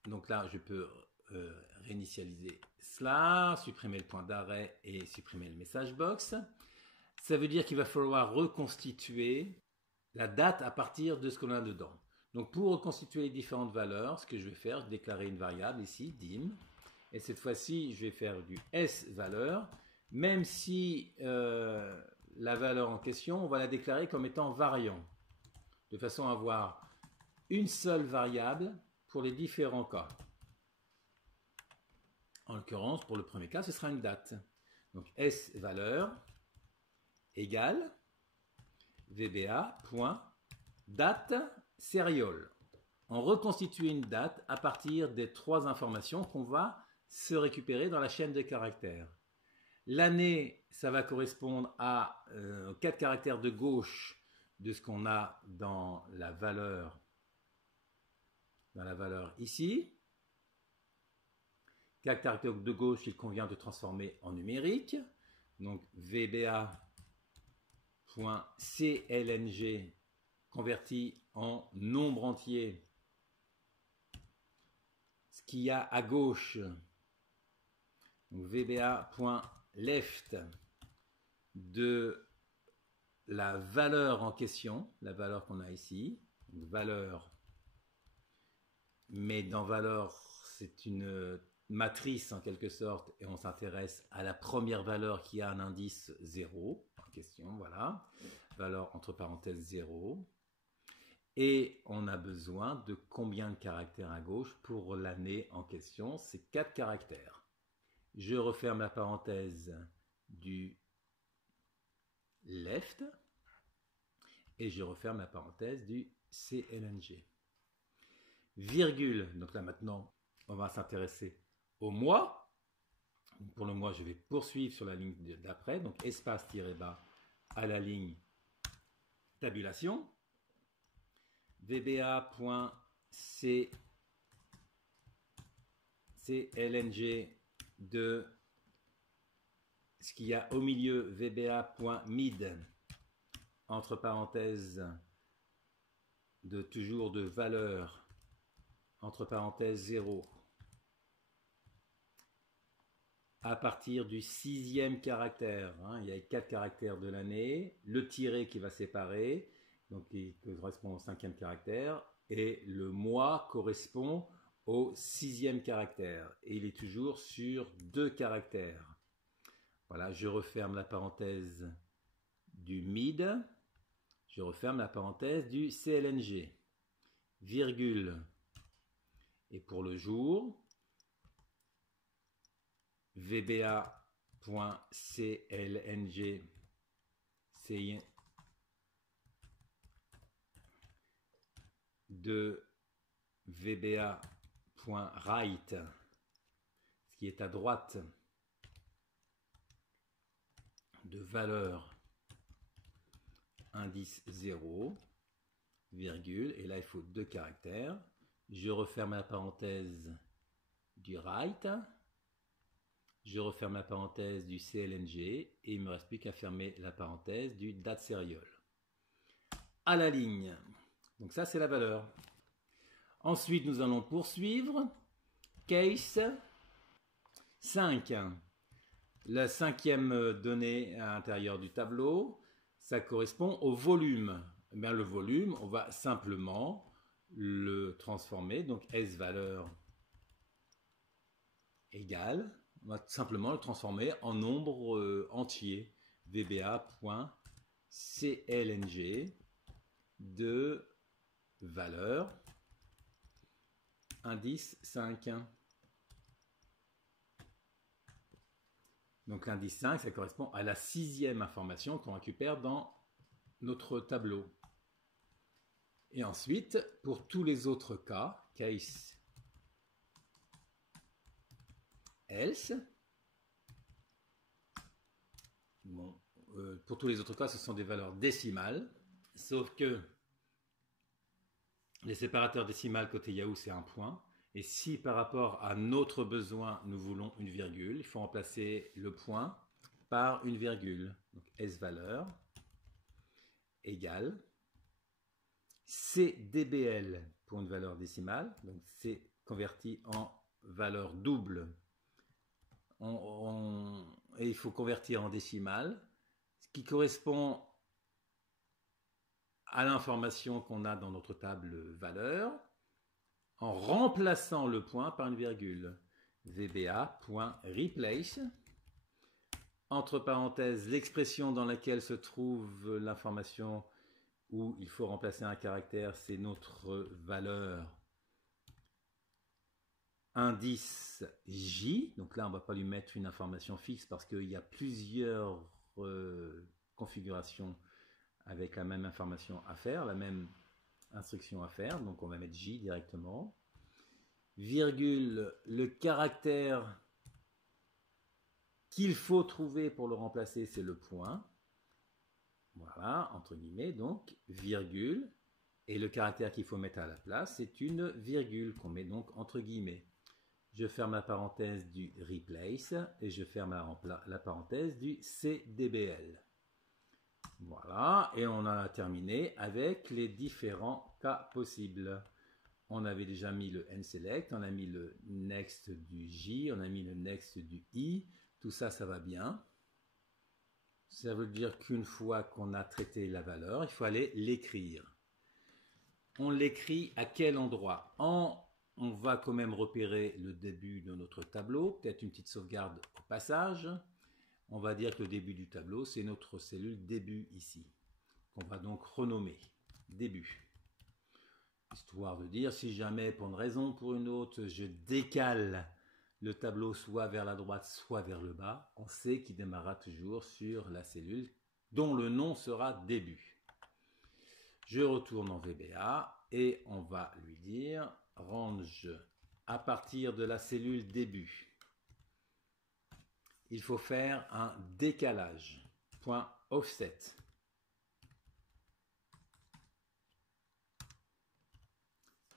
donc là, je peux réinitialiser cela, supprimer le point d'arrêt et supprimer le message box. Ça veut dire qu'il va falloir reconstituer la date à partir de ce qu'on a dedans. Donc pour reconstituer les différentes valeurs, ce que je vais faire, je vais déclarer une variable ici, dim, et cette fois-ci, je vais faire du s-valeur, même si la valeur en question, on va la déclarer comme étant variant, de façon à avoir une seule variable pour les différents cas. En l'occurrence, pour le premier cas, ce sera une date. Donc s-valeur égale VBA.date serial. On reconstitue une date à partir des 3 informations qu'on va se récupérer dans la chaîne de caractères. L'année, ça va correspondre à 4 caractères de gauche de ce qu'on a dans la valeur ici. 4 caractères de gauche, il convient de transformer en numérique. Donc VBA.clng converti en nombre entier ce qu'il y a à gauche, donc VBA.left de la valeur en question, la valeur qu'on a ici, donc valeur, mais dans valeur c'est une matrice en quelque sorte et on s'intéresse à la première valeur qui a un indice 0 en question, voilà, valeur entre parenthèses 0. Et on a besoin de combien de caractères à gauche pour l'année en question? C'est 4 caractères. Je referme la parenthèse du left et je referme la parenthèse du CLNG. Virgule, donc là maintenant on va s'intéresser au mois. Pour le mois, je vais poursuivre sur la ligne d'après, donc espace-bas à la ligne tabulation. VBA.clng de ce qu'il y a au milieu, VBA.mid entre parenthèses de toujours de valeur entre parenthèses 0 à partir du 6e caractère, hein, il y a 4 caractères de l'année, le tiret qui va séparer, donc qui correspond au 5e caractère, et le mois correspond au 6e caractère, et il est toujours sur 2 caractères. Voilà, je referme la parenthèse du mid, je referme la parenthèse du CLNG, virgule, et pour le jour, VBA.clng de VBA .right, ce qui est à droite de valeur indice 0, virgule, et là il faut 2 caractères. Je referme la parenthèse du right, je referme la parenthèse du CLNG et il ne me reste plus qu'à fermer la parenthèse du date serial. À la ligne. Donc ça c'est la valeur. Ensuite nous allons poursuivre. Case 5. La 5e donnée à l'intérieur du tableau, ça correspond au volume. Eh bien, le volume, on va simplement le transformer, donc S valeur égale, on va simplement le transformer en nombre entier, VBA.CLNG de valeur indice 5. Donc l'indice 5, ça correspond à la 6e information qu'on récupère dans notre tableau. Et ensuite, pour tous les autres cas, case else, bon, pour tous les autres cas, ce sont des valeurs décimales, sauf que les séparateurs décimales côté Yahoo, c'est un point. Et si par rapport à notre besoin, nous voulons une virgule, il faut remplacer le point par une virgule. Donc S valeur égale CDBL pour une valeur décimale. Donc c'est converti en valeur double. Et il faut convertir en décimale, ce qui correspond à l'information qu'on a dans notre table valeur, en remplaçant le point par une virgule. VBA.replace, entre parenthèses, l'expression dans laquelle se trouve l'information où il faut remplacer un caractère, c'est notre valeur indice J. Donc là, on ne va pas lui mettre une information fixe parce qu'il y a plusieurs configurations avec la même information à faire, la même instruction à faire. Donc on va mettre J directement. Virgule, le caractère qu'il faut trouver pour le remplacer, c'est le point. Voilà, entre guillemets, donc, virgule. Et le caractère qu'il faut mettre à la place, c'est une virgule qu'on met donc entre guillemets. Je ferme la parenthèse du replace et je ferme la parenthèse du CDBL. Voilà, et on a terminé avec les différents cas possibles. On avait déjà mis le nSelect, on a mis le next du J, on a mis le next du I. Tout ça, ça va bien. Ça veut dire qu'une fois qu'on a traité la valeur, il faut aller l'écrire. On l'écrit à quel endroit? On va quand même repérer le début de notre tableau, peut-être une petite sauvegarde au passage. On va dire que le début du tableau, c'est notre cellule début ici, qu'on va donc renommer début. Histoire de dire, si jamais, pour une raison ou pour une autre, je décale le tableau soit vers la droite, soit vers le bas, on sait qu'il démarrera toujours sur la cellule dont le nom sera début. Je retourne en VBA et on va lui dire range à partir de la cellule début. Il faut faire un décalage, point offset.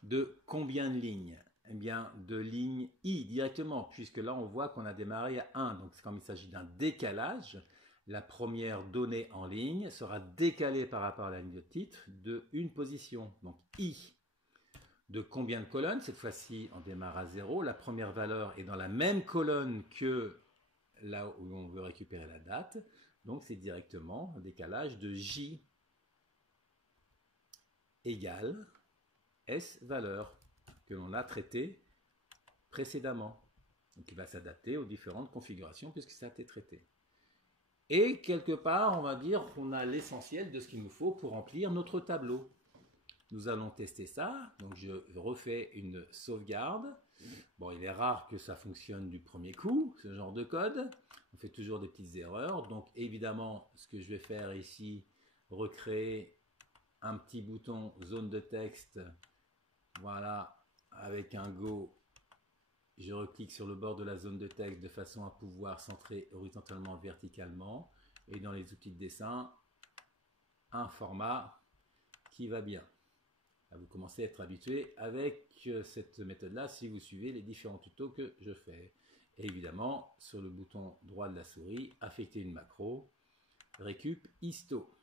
De combien de lignes? Eh bien, de ligne I directement, puisque là, on voit qu'on a démarré à 1. Donc, comme il s'agit d'un décalage, la première donnée en ligne sera décalée par rapport à la ligne de titre de une position. Donc, I. De combien de colonnes? Cette fois-ci, on démarre à 0. La première valeur est dans la même colonne que là où on veut récupérer la date. Donc, c'est directement un décalage de J égale S valeur que l'on a traité précédemment. Donc il va s'adapter aux différentes configurations puisque ça a été traité. Et quelque part, on va dire qu'on a l'essentiel de ce qu'il nous faut pour remplir notre tableau. Nous allons tester ça. Donc je refais une sauvegarde. Bon, il est rare que ça fonctionne du premier coup, ce genre de code. On fait toujours des petites erreurs. Donc évidemment, ce que je vais faire ici, recréer un petit bouton zone de texte. Voilà, avec un Go je reclique sur le bord de la zone de texte de façon à pouvoir centrer horizontalement, verticalement. Et dans les outils de dessin, un format qui va bien. Là, vous commencez à être habitué avec cette méthode-là si vous suivez les différents tutos que je fais. Et évidemment, sur le bouton droit de la souris, affecter une macro, récup histo.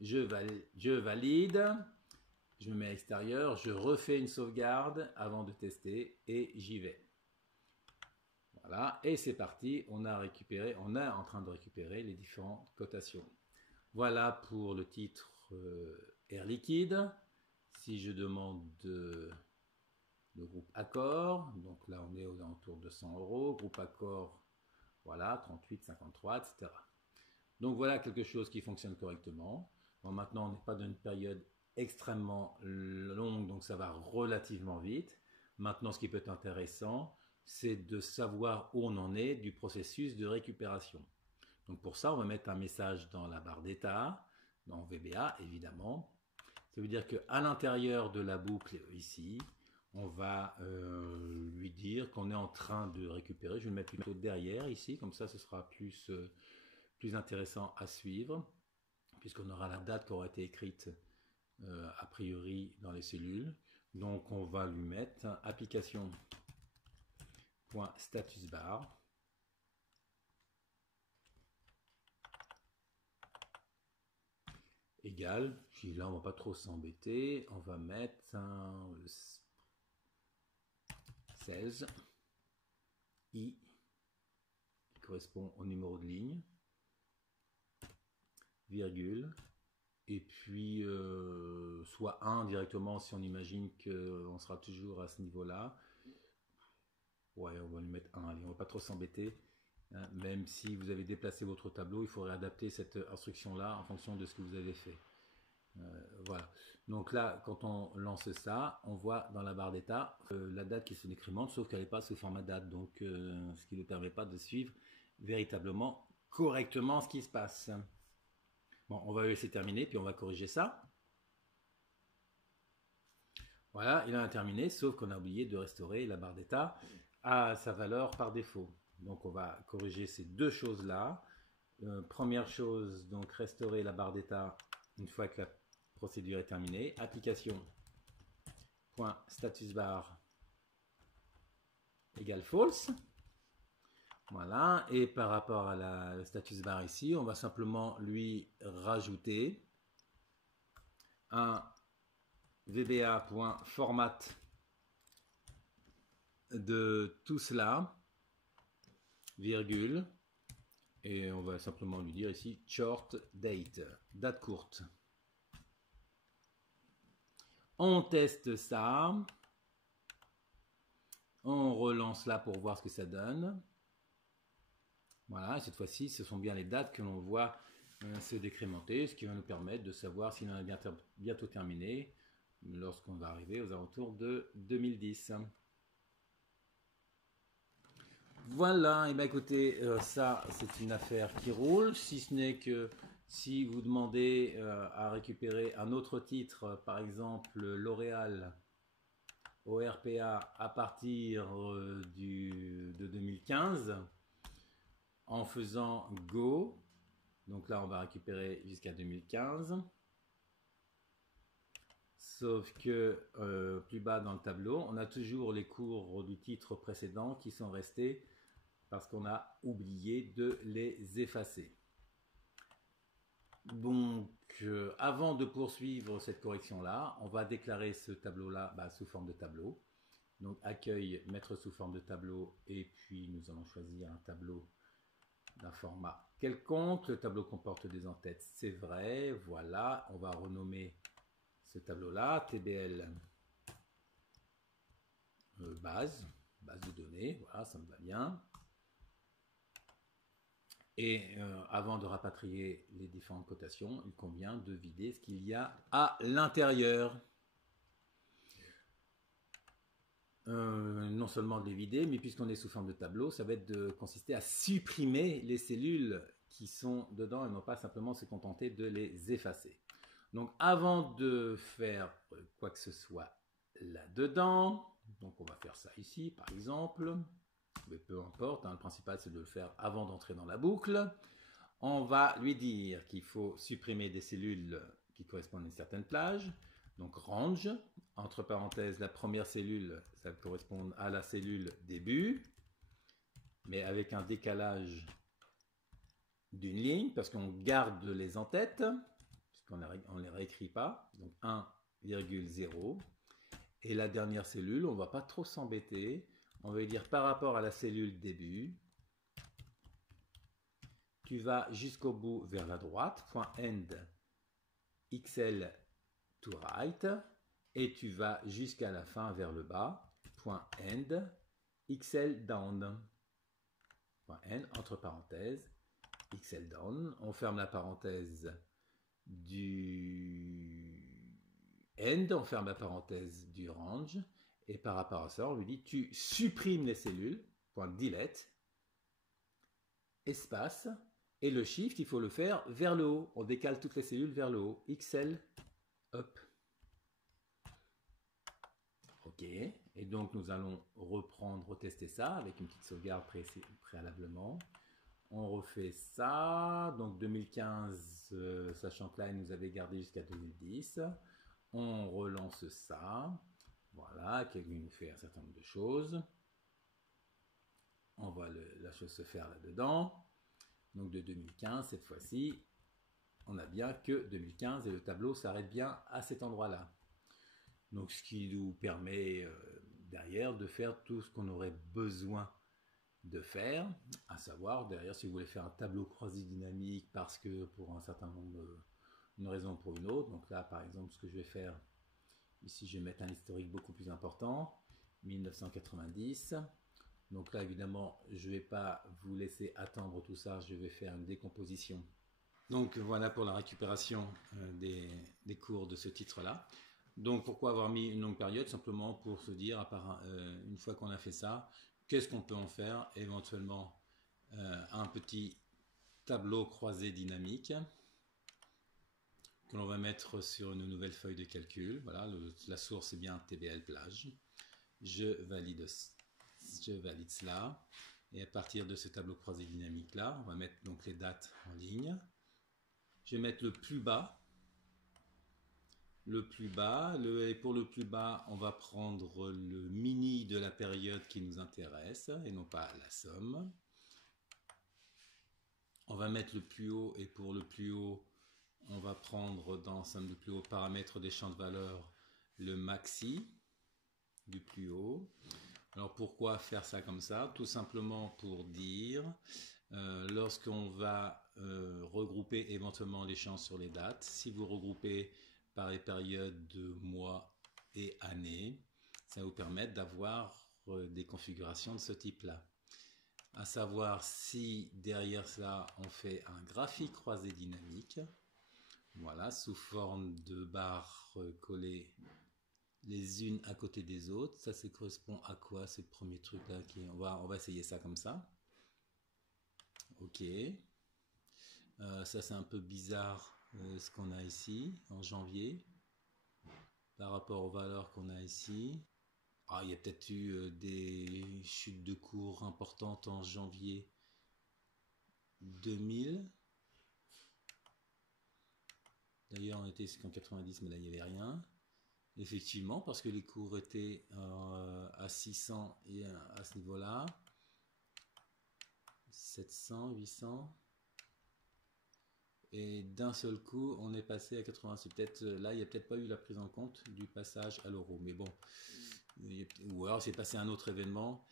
Je valide, je me mets à l'extérieur, je refais une sauvegarde avant de tester et j'y vais. Voilà, et c'est parti, on est en train de récupérer les différentes cotations. Voilà pour le titre Air Liquide. Si je demande le groupe Accor, donc là on est aux alentours de 100 €, groupe Accor, voilà, 38, 53, etc. Donc voilà quelque chose qui fonctionne correctement. Bon, maintenant on n'est pas dans une période extrêmement longue, donc ça va relativement vite. Maintenant ce qui peut être intéressant, c'est de savoir où on en est du processus de récupération. Donc pour ça, on va mettre un message dans la barre d'état, dans VBA évidemment. Ça veut dire qu'à l'intérieur de la boucle ici, on va lui dire qu'on est en train de récupérer. Je vais le mettre plutôt derrière ici, comme ça ce sera plus intéressant à suivre, puisqu'on aura la date qui aura été écrite a priori dans les cellules. Donc on va lui mettre application.statusbar. Égal, puis là on va pas trop s'embêter, on va mettre un 16 I qui correspond au numéro de ligne, virgule, et puis soit 1 directement si on imagine qu'on sera toujours à ce niveau-là. Ouais, on va lui mettre 1, allez, on va pas trop s'embêter. Même si vous avez déplacé votre tableau, il faudrait adapter cette instruction-là en fonction de ce que vous avez fait. Voilà. Donc là, quand on lance ça, on voit dans la barre d'état la date qui se décrémente, sauf qu'elle n'est pas sous format date, donc ce qui ne permet pas de suivre véritablement correctement ce qui se passe. Bon, on va le laisser terminer, puis on va corriger ça. Voilà, il en a terminé, sauf qu'on a oublié de restaurer la barre d'état à sa valeur par défaut. Donc on va corriger ces deux choses-là. Première chose, donc restaurer la barre d'état une fois que la procédure est terminée. Application.statusbar égale false. Voilà, et par rapport à la status bar ici, on va simplement lui rajouter un VBA.format de tout cela, virgule, et on va simplement lui dire ici short date, date courte. On teste ça, on relance là pour voir ce que ça donne. Voilà, cette fois-ci, ce sont bien les dates que l'on voit se décrémenter, ce qui va nous permettre de savoir s'il en est bientôt terminé lorsqu'on va arriver aux alentours de 2010. Voilà, et bien écoutez, ça c'est une affaire qui roule, si ce n'est que si vous demandez à récupérer un autre titre, par exemple L'Oréal au RPA à partir de 2015, en faisant Go, donc là on va récupérer jusqu'à 2015, sauf que plus bas dans le tableau, on a toujours les cours du titre précédent qui sont restés parce qu'on a oublié de les effacer. Donc avant de poursuivre cette correction-là, on va déclarer ce tableau-là sous forme de tableau. Donc accueil, mettre sous forme de tableau, et puis nous allons choisir un tableau d'un format quelconque. Le tableau comporte des entêtes, c'est vrai. Voilà, on va renommer ce tableau-là TBL base de données. Voilà, ça me va bien. Et avant de rapatrier les différentes cotations, il convient de vider ce qu'il y a à l'intérieur. Non seulement de les vider, mais puisqu'on est sous forme de tableau, ça va être de consister à supprimer les cellules qui sont dedans et non pas simplement se contenter de les effacer. Donc avant de faire quoi que ce soit là-dedans, Donc on va faire ça ici par exemple, mais peu importe, hein, le principal c'est de le faire avant d'entrer dans la boucle. On va lui dire qu'il faut supprimer des cellules qui correspondent à une certaine plage. Donc range, entre parenthèses, la première cellule, ça correspond à la cellule début, mais avec un décalage d'une ligne, parce qu'on garde les en-têtes, puisqu'on ne les réécrit pas, donc 1,0. Et la dernière cellule, on ne va pas trop s'embêter, on va dire par rapport à la cellule début, tu vas jusqu'au bout vers la droite, point end, xl to right, et tu vas jusqu'à la fin vers le bas, point end, xl down, point end, entre parenthèses, xl down, on ferme la parenthèse du end, on ferme la parenthèse du range, et par rapport à ça, on lui dit tu supprimes les cellules, point delete, espace, et le shift, il faut le faire vers le haut. On décale toutes les cellules vers le haut. XL, up. Ok. Et donc, nous allons reprendre, retester ça avec une petite sauvegarde préalablement. On refait ça. Donc, 2015, sachant que là, il nous avait gardé jusqu'à 2010. On relance ça. Voilà, qui nous fait un certain nombre de choses. On voit la chose se faire là-dedans. Donc de 2015, cette fois-ci, on a bien que 2015 et le tableau s'arrête bien à cet endroit-là. Donc ce qui nous permet derrière de faire tout ce qu'on aurait besoin de faire, à savoir derrière si vous voulez faire un tableau croisé dynamique parce que pour un certain nombre, une raison ou pour une autre. Donc là par exemple ce que je vais faire, ici je vais mettre un historique beaucoup plus important, 1990. Donc là, évidemment, je ne vais pas vous laisser attendre tout ça, je vais faire une décomposition. Donc voilà pour la récupération des cours de ce titre-là. Donc pourquoi avoir mis une longue période? Simplement pour se dire, une fois qu'on a fait ça, qu'est-ce qu'on peut en faire? Éventuellement, un petit tableau croisé dynamique que l'on va mettre sur une nouvelle feuille de calcul. Voilà, la source est bien TBL plage. Je valide cela, et à partir de ce tableau croisé dynamique là, on va mettre donc les dates en ligne. Je vais mettre le plus bas, et pour le plus bas, on va prendre le mini de la période qui nous intéresse et non pas la somme. On va mettre le plus haut, et pour le plus haut, on va prendre dans somme de plus haut paramètre des champs de valeur le maxi du plus haut. Alors pourquoi faire ça comme ça? Tout simplement pour dire, lorsqu'on va regrouper éventuellement les champs sur les dates, si vous regroupez par les périodes de mois et années, ça va vous permettre d'avoir des configurations de ce type-là. À savoir si derrière cela on fait un graphique croisé dynamique, voilà, sous forme de barres collées les unes à côté des autres. Ça correspond à quoi, ce premier truc là on va essayer ça comme ça. Ok. Ça c'est un peu bizarre ce qu'on a ici en janvier par rapport aux valeurs qu'on a ici. Ah, il y a peut-être eu des chutes de cours importantes en janvier 2000. D'ailleurs on était jusqu'en 90, mais là il n'y avait rien. Effectivement, parce que les cours étaient à 600 et à ce niveau-là, 700, 800, et d'un seul coup, on est passé à 80. C'est peut-être là, il n'y a peut-être pas eu la prise en compte du passage à l'euro, mais bon, ou alors c'est passé un autre événement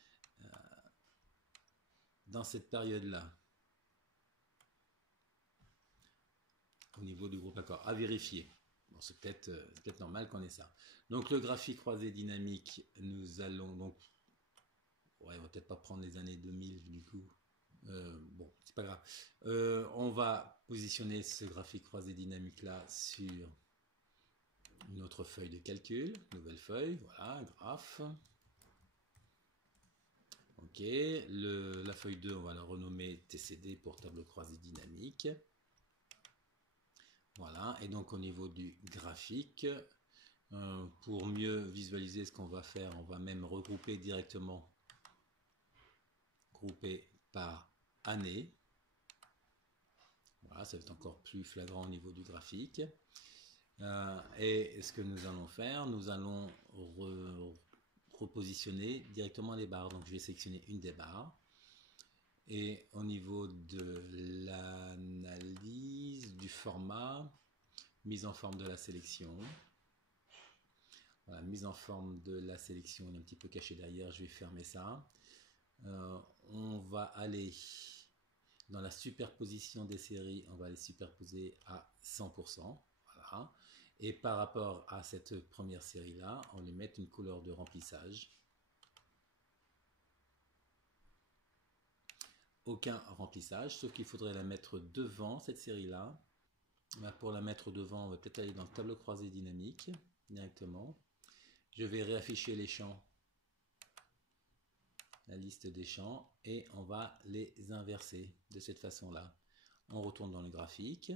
dans cette période-là, au niveau du groupe accord, à vérifier. Bon, c'est peut-être normal qu'on ait ça. Donc le graphique croisé dynamique, nous allons donc, ouais, on va peut-être pas prendre les années 2000 du coup. Bon, c'est pas grave. On va positionner ce graphique croisé dynamique là sur une autre feuille de calcul, nouvelle feuille, voilà, graphe. Ok, la feuille 2, on va la renommer TCD pour tableau croisé dynamique. Voilà, et donc au niveau du graphique, Pour mieux visualiser ce qu'on va faire, on va même regrouper directement, grouper par année. Voilà, ça va être encore plus flagrant au niveau du graphique. Et ce que nous allons faire, nous allons repositionner directement les barres. Donc je vais sélectionner une des barres. Et au niveau de l'analyse du format, mise en forme de la sélection. Voilà, mise en forme de la sélection, on est un petit peu caché derrière, je vais fermer ça. On va aller dans la superposition des séries, on va les superposer à 100%. Voilà. Et par rapport à cette première série-là, on lui met une couleur de remplissage. Aucun remplissage, sauf qu'il faudrait la mettre devant cette série-là. Pour la mettre devant, on va peut-être aller dans le tableau croisé dynamique directement. Je vais réafficher les champs, la liste des champs, et on va les inverser de cette façon-là. On retourne dans le graphique.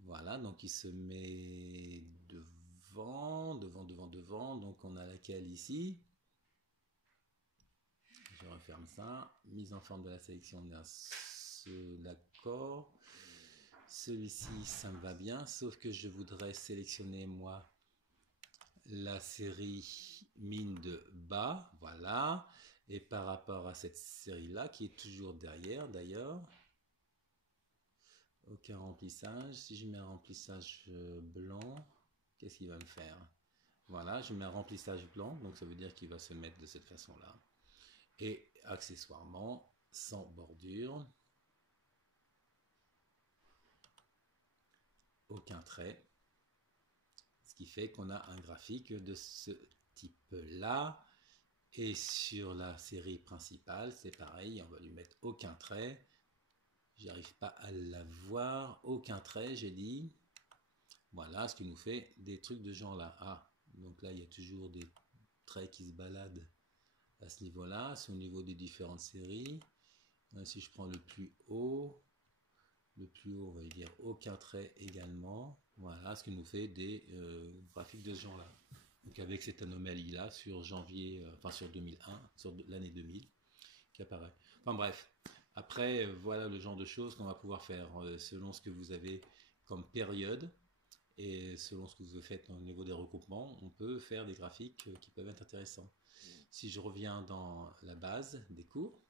Voilà, donc il se met devant. Donc on a laquelle ici? Je referme ça. Mise en forme de la sélection, on a d'accord. Celui-ci, ça me va bien, sauf que je voudrais sélectionner, moi, la série mine de bas. Voilà. Et par rapport à cette série-là, qui est toujours derrière, d'ailleurs, aucun remplissage. Si je mets un remplissage blanc, qu'est-ce qu'il va me faire? Voilà, je mets un remplissage blanc, donc ça veut dire qu'il va se mettre de cette façon-là. Et accessoirement, sans bordure, aucun trait, ce qui fait qu'on a un graphique de ce type-là. Et sur la série principale, c'est pareil, on va lui mettre aucun trait. J'arrive pas à la voir, aucun trait, j'ai dit. Voilà, ce qui nous fait des trucs de genre là. Ah, donc là, il y a toujours des traits qui se baladent à ce niveau-là. C'est au niveau des différentes séries. Si je prends le plus haut, on va dire aucun trait également. Voilà, ce qui nous fait des graphiques de ce genre-là. Donc avec cette anomalie-là sur janvier, enfin sur 2001, sur l'année 2000, qui apparaît. Enfin bref, après, voilà le genre de choses qu'on va pouvoir faire selon ce que vous avez comme période. Et selon ce que vous faites au niveau des regroupements, on peut faire des graphiques qui peuvent être intéressants. Si je reviens dans la base des cours,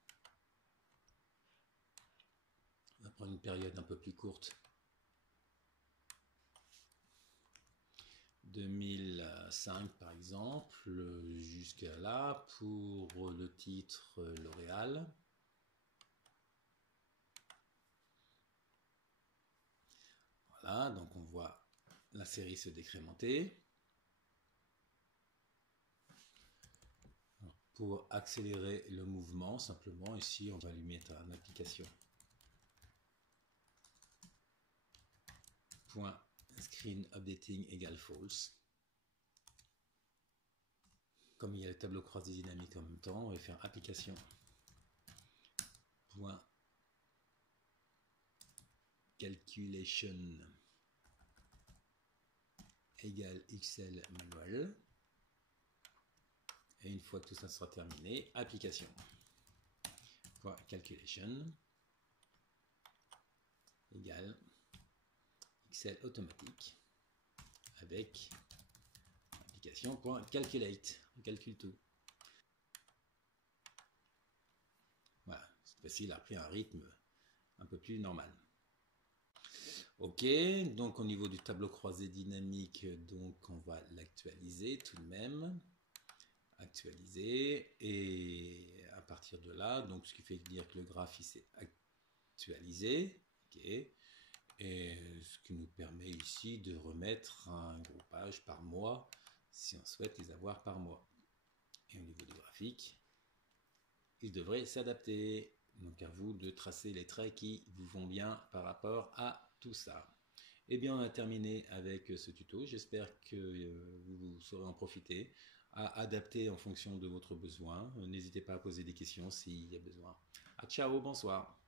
on va prendre une période un peu plus courte. 2005 par exemple, jusqu'à là, pour le titre L'Oréal. Voilà, donc on voit la série se décrémenter. Pour accélérer le mouvement, simplement, ici, on va lui mettre en application. Point screen updating égale false. Comme il y a le tableau croisé dynamique en même temps, on va faire application. Point calculation égale XL manual. Et une fois que tout ça sera terminé, application. Point calculation égale XL automatique avec application point calculate. On calcule tout. Voilà, cette fois-ci, il a pris un rythme un peu plus normal. Ok, donc au niveau du tableau croisé dynamique, donc on va l'actualiser tout de même. Actualiser, et à partir de là, donc ce qui fait dire que le graphe s'est actualisé. Ok, et ce qui nous permet ici de remettre un groupage par mois si on souhaite les avoir par mois. Et au niveau du graphique, il devrait s'adapter. Donc à vous de tracer les traits qui vous vont bien par rapport à tout ça. Et bien on a terminé avec ce tuto. J'espère que vous saurez en profiter, à adapter en fonction de votre besoin. N'hésitez pas à poser des questions s'il y a besoin. Ah, ciao, bonsoir.